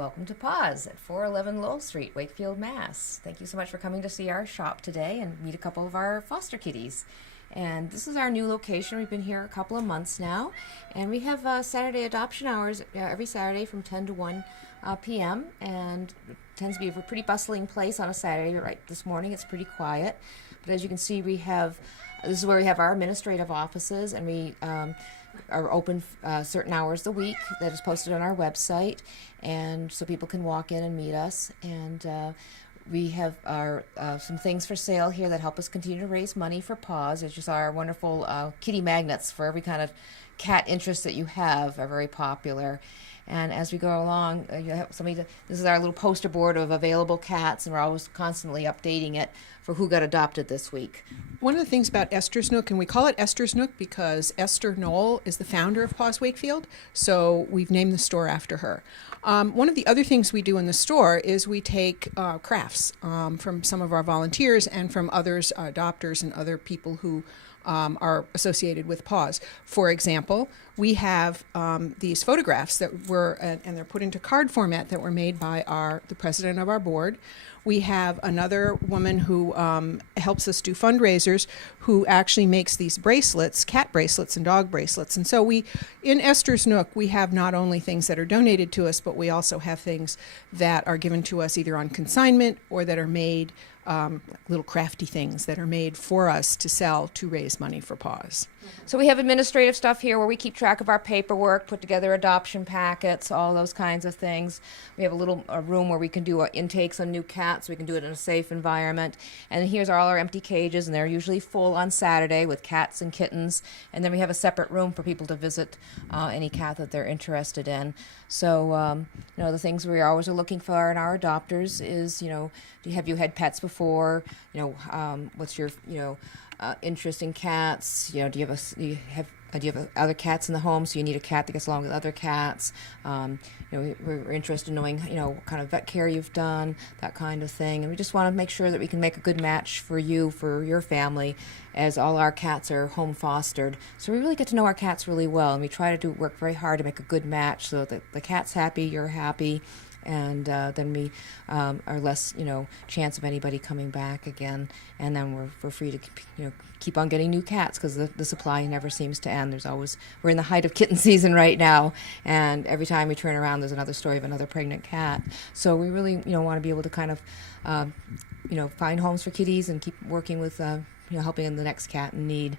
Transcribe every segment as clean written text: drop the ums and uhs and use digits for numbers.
Welcome to PAWS at 411 Lowell Street, Wakefield, Mass. Thank you so much for coming to see our shop today and meet a couple of our foster kitties. And this is our new location. We've been here a couple of months now, and we have Saturday adoption hours every Saturday from 10 to 1 p.m. and it tends to be a pretty bustling place on a Saturday. But right this morning it's pretty quiet. But as you can see, this is where we have our administrative offices, and we are open certain hours a week. That is posted on our website, and so people can walk in and meet us. And we have our some things for sale here that help us continue to raise money for PAWS. It's just our wonderful kitty magnets for every kind of cat interest that you have are very popular. And as we go along, you have this is our little poster board of available cats, and we're always constantly updating it for who got adopted this week. One of the things about Esther's Nook, and we call it Esther's Nook because Esther Knoll is the founder of PAWS Wakefield, so we've named the store after her. One of the other things we do in the store is we take crafts from some of our volunteers and from others, adopters and other people who are associated with PAWS. For example, we have these photographs that were, and they're put into card format, that were made by the president of our board. We have another woman who helps us do fundraisers, who actually makes these bracelets, cat bracelets and dog bracelets. And so in Esther's Nook, we have not only things that are donated to us, but we also have things that are given to us either on consignment or that are made, little crafty things that are made for us to sell to raise money for PAWS. So we have administrative stuff here where we keep track of our paperwork, put together adoption packets, all those kinds of things. We have a room where we can do intakes on new cats, so we can do it in a safe environment. And here's all our empty cages, and they're usually full on Saturday with cats and kittens. And then we have a separate room for people to visit any cat that they're interested in. So, the things we always are looking for in our adopters is, have you had pets before? What's your, interest in cats? Do you have other cats in the home, so you need a cat that gets along with other cats? We're interested in knowing, what kind of vet care you've done, that kind of thing. And we just want to make sure that we can make a good match for you, for your family, as all our cats are home fostered. So we really get to know our cats really well, and we try to work very hard to make a good match so that the cat's happy, you're happy, and then we are less, chance of anybody coming back again. And then we're free to, keep on getting new cats because the supply never seems to end. We're in the height of kitten season right now, and every time we turn around, there's another story of another pregnant cat. So we really, want to be able to kind of, find homes for kitties and keep working with, helping the next cat in need.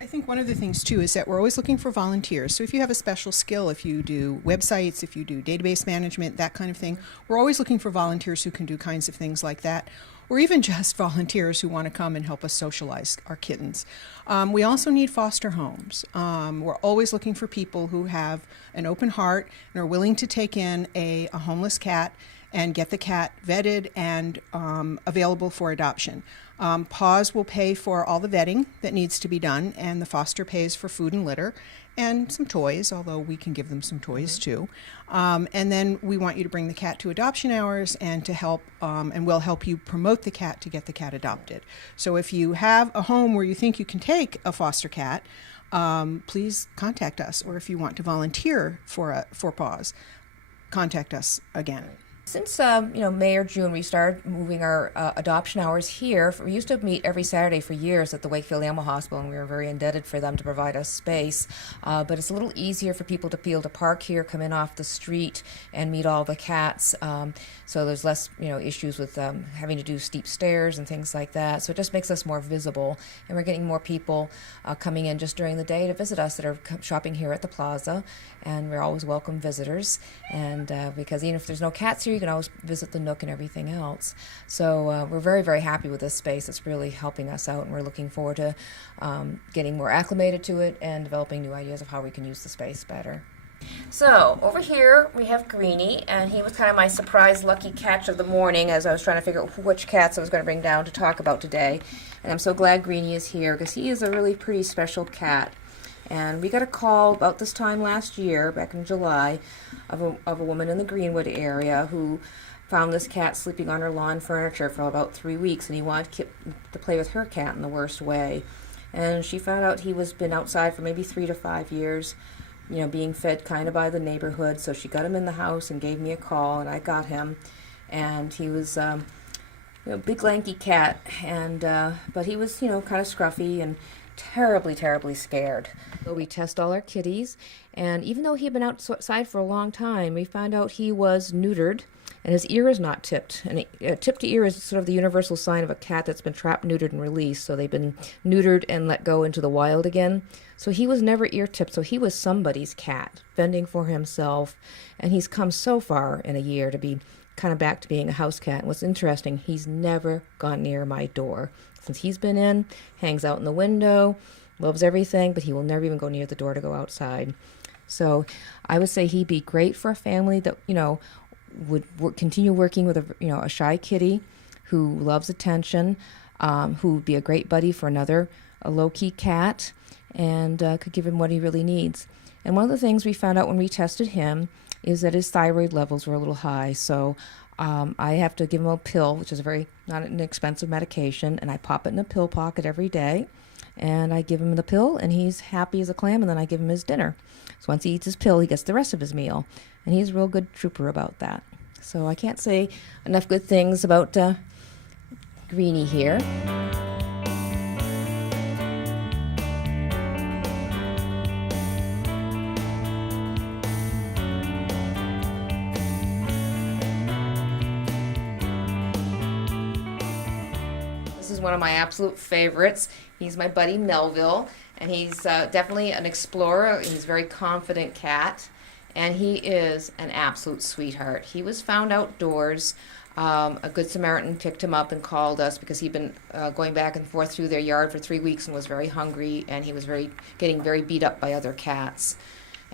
I think one of the things, too, is that we're always looking for volunteers. So if you have a special skill, if you do websites, if you do database management, that kind of thing, we're always looking for volunteers who can do kinds of things like that, or even just volunteers who want to come and help us socialize our kittens. We also need foster homes. We're always looking for people who have an open heart and are willing to take in a homeless cat and get the cat vetted and available for adoption. PAWS will pay for all the vetting that needs to be done, and the foster pays for food and litter and some toys, although we can give them some toys too. And then we want you to bring the cat to adoption hours and to help, and we'll help you promote the cat to get the cat adopted. So if you have a home where you think you can take a foster cat, please contact us. Or if you want to volunteer for PAWS, contact us again. Since May or June, we started moving our adoption hours here. We used to meet every Saturday for years at the Wakefield Animal Hospital, and we were very indebted for them to provide us space. But it's a little easier for people to be able to park here, come in off the street, and meet all the cats. So there's less issues with having to do steep stairs and things like that. So it just makes us more visible, and we're getting more people coming in just during the day to visit us that are shopping here at the plaza. And we're always welcome visitors, and because even if there's no cats here, you can always visit the Nook and everything else. So we're very, very happy with this space. It's really helping us out, and we're looking forward to getting more acclimated to it and developing new ideas of how we can use the space better. So over here we have Greenie, and he was kind of my surprise lucky catch of the morning as I was trying to figure out which cats I was going to bring down to talk about today. And I'm so glad Greenie is here because he is a really pretty special cat. And we got a call about this time last year, back in July, of a woman in the Greenwood area who found this cat sleeping on her lawn furniture for about 3 weeks, and he wanted to play with her cat in the worst way. And she found out he was been outside for maybe 3 to 5 years, being fed kind of by the neighborhood. So she got him in the house and gave me a call, and I got him. And he was, big lanky cat, and but he was, kind of scruffy and terribly, terribly scared. So we test all our kitties, and even though he had been outside for a long time, we found out he was neutered, and his ear is not tipped. And tipped ear is sort of the universal sign of a cat that's been trapped, neutered, and released. So they've been neutered and let go into the wild again. So he was never ear tipped. So he was somebody's cat, fending for himself, and he's come so far in a year to be kind of back to being a house cat. And what's interesting, he's never gone near my door since he's been in. Hangs out in the window, loves everything, but he will never even go near the door to go outside. So I would say he'd be great for a family that would continue working with a shy kitty who loves attention, who would be a great buddy for a low-key cat, and could give him what he really needs. And one of the things we found out when we tested him is that his thyroid levels were a little high. So I have to give him a pill, which is not an expensive medication, and I pop it in a pill pocket every day. And I give him the pill, and he's happy as a clam, and then I give him his dinner. So once he eats his pill, he gets the rest of his meal. And he's a real good trooper about that. So I can't say enough good things about Greenie here. This is one of my absolute favorites. He's my buddy Melville, and he's definitely an explorer. He's a very confident cat. And he is an absolute sweetheart. He was found outdoors. A Good Samaritan picked him up and called us because he'd been going back and forth through their yard for 3 weeks and was very hungry, and he was getting very beat up by other cats.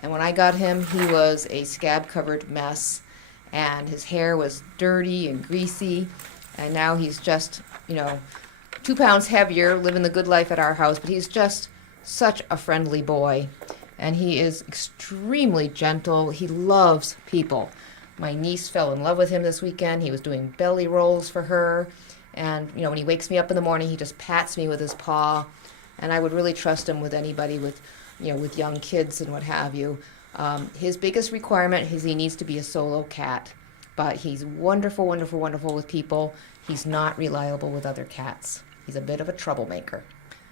And when I got him, he was a scab-covered mess, and his hair was dirty and greasy, and now he's just, 2 pounds heavier, living the good life at our house, but he's just such a friendly boy. And he is extremely gentle. He loves people. My niece fell in love with him this weekend. He was doing belly rolls for her. And, when he wakes me up in the morning, he just pats me with his paw. And I would really trust him with anybody with young kids and what have you. His biggest requirement is he needs to be a solo cat. But he's wonderful, wonderful, wonderful with people. He's not reliable with other cats. He's a bit of a troublemaker.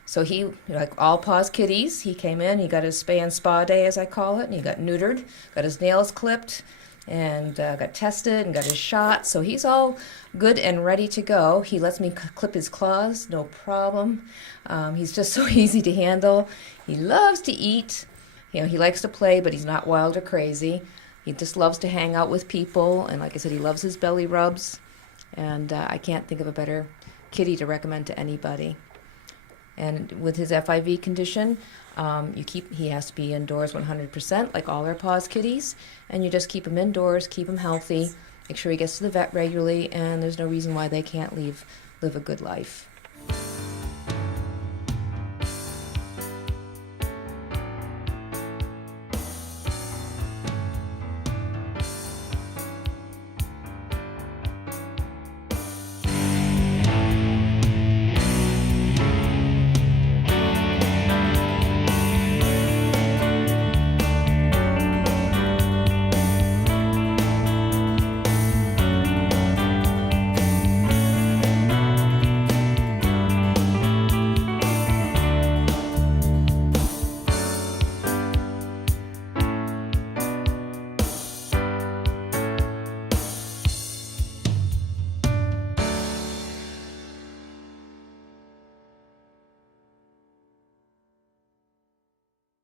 So he, like all PAWS kitties, he came in, he got his spay and spa day, as I call it, and he got neutered, got his nails clipped, and got tested and got his shot. So he's all good and ready to go. He lets me clip his claws, no problem. He's just so easy to handle. He loves to eat. He likes to play, but he's not wild or crazy. He just loves to hang out with people, and like I said, he loves his belly rubs. And I can't think of a better kitty to recommend to anybody. And with his FIV condition, he has to be indoors 100%, like all our PAWS kitties. And you just keep him indoors, keep him healthy, make sure he gets to the vet regularly, and there's no reason why they can't live a good life.